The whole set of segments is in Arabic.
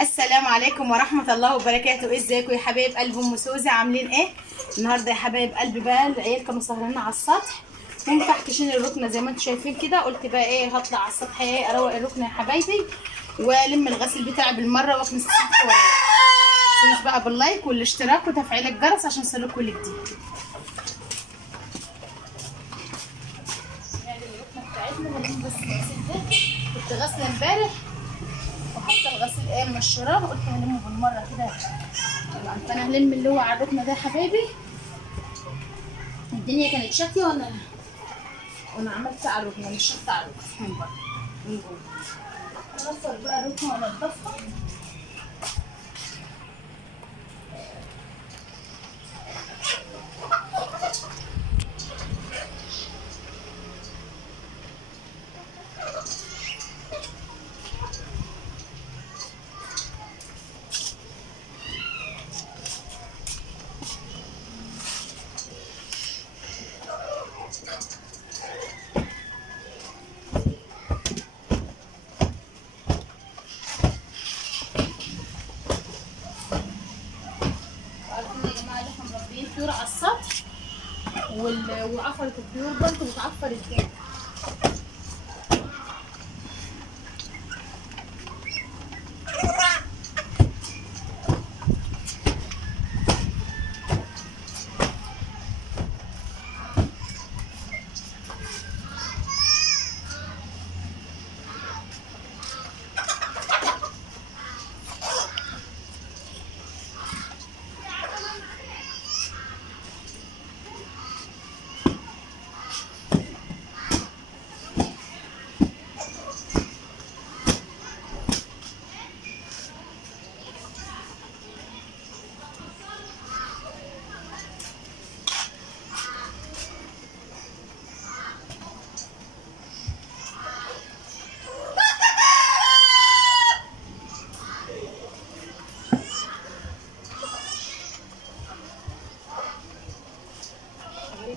السلام عليكم ورحمة الله وبركاته. ازيكم يا حبايب قلب ام سوزي؟ عاملين ايه النهارده يا حبايب قلبي؟ بقى العيال كانوا سهرانين على السطح ومفحكشين الركنه زي ما انتم شايفين كده. قلت بقى ايه، هطلع على السطح ايه اروق الركنه يا حبايبي والم الغسيل بتاعي بالمره واكنس السطح ورايا. مش بقى باللايك والاشتراك وتفعيل الجرس عشان يوصلكوا كل جديد. يعني الركنه بتاعتنا بنلم بس الغسيل ده كنت غاسله امبارح وحاطه الغسيل ايه مشراه، قلت هلمه بالمره كده. طبعا فانا هلم اللي هو على الركنه ده يا حبايبي. الدنيا كانت شاكيه وانا عملت على الركنه، مش شطه على الركنه من بره من جوه. هنفر بقى الركنه وانضفها. عارفين يا جماعه اللي احنا مربيين طيور على السطح وعفرت الطيور برضه بتعفر الدنيا.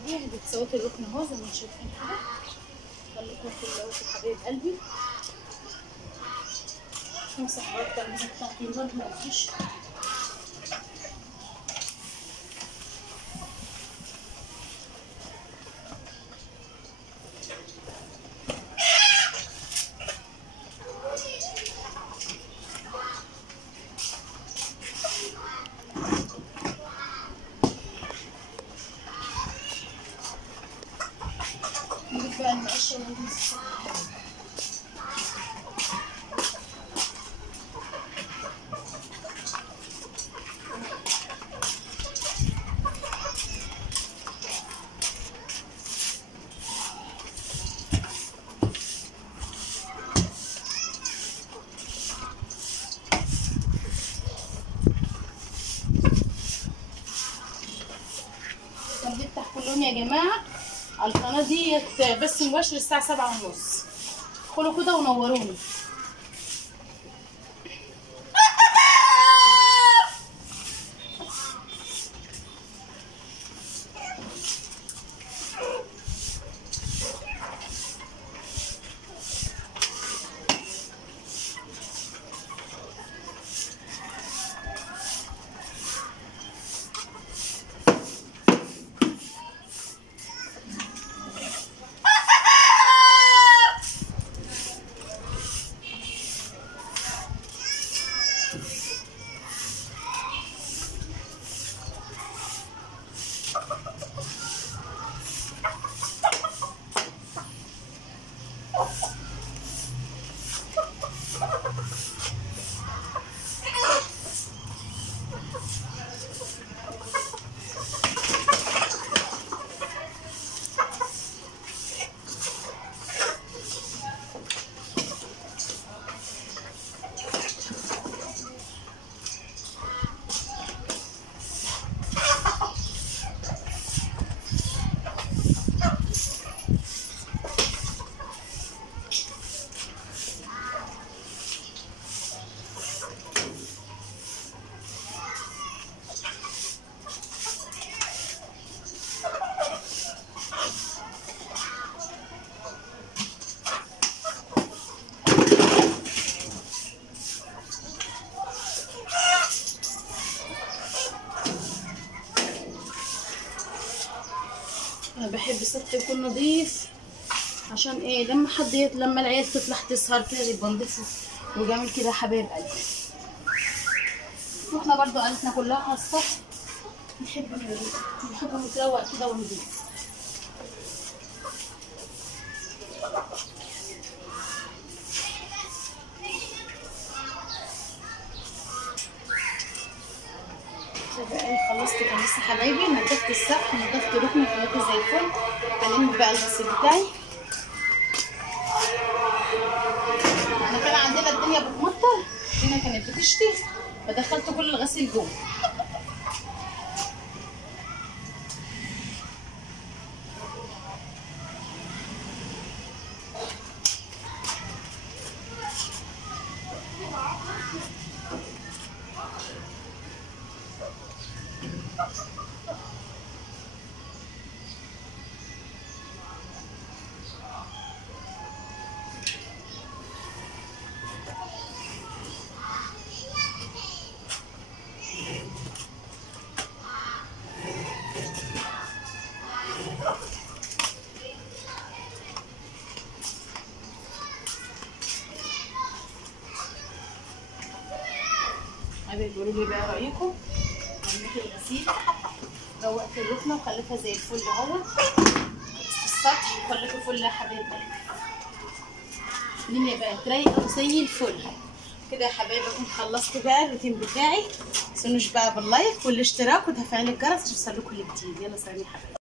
دي بتصوت الركن اهو زي ما انتم شايفين كده. خليكم في الاول يا حبايب قلبي. امسح برضه الميزه بتاعتي برضه ما فيش. نجيب بقى المقشه ونمسح. بفتح كل يوم يا جماعه على القناه ديت بس مباشر الساعه 7:30. ادخلوا كده ونوروني. بحب السطح يكون نظيف، عشان ايه لما العيال تطلع تسهر كده يبقى نضيف وجميل كده يا حبايب قلبي. واحنا برضو عيلتنا كلها على السطح نحب نتروق كده ونضيف. خلصت كده لسه حبايبي، نضفت السقف نضفت ركن خليته زي الفل. هلم بقى الغسيل بتاعي. احنا كان عندنا الدنيا بتمطر، الدنيا كانت بتشتي، فدخلت كل الغسيل جوه. حبايبي قولوا لي بقى رايكم. عملت الغسيل، روقت الركنه وخليتها زي الفل اهوت. السطح خليته فل يا حبايبي. الدنيا بقت رايقه وزي الفل كده يا حبايبي. اكون خلصت بقى الروتين بتاعي. متنسونوش بقى باللايك والاشتراك وتفعيل الجرس عشان يوصلكوا الجديد. يلا سلام يا حبايبي.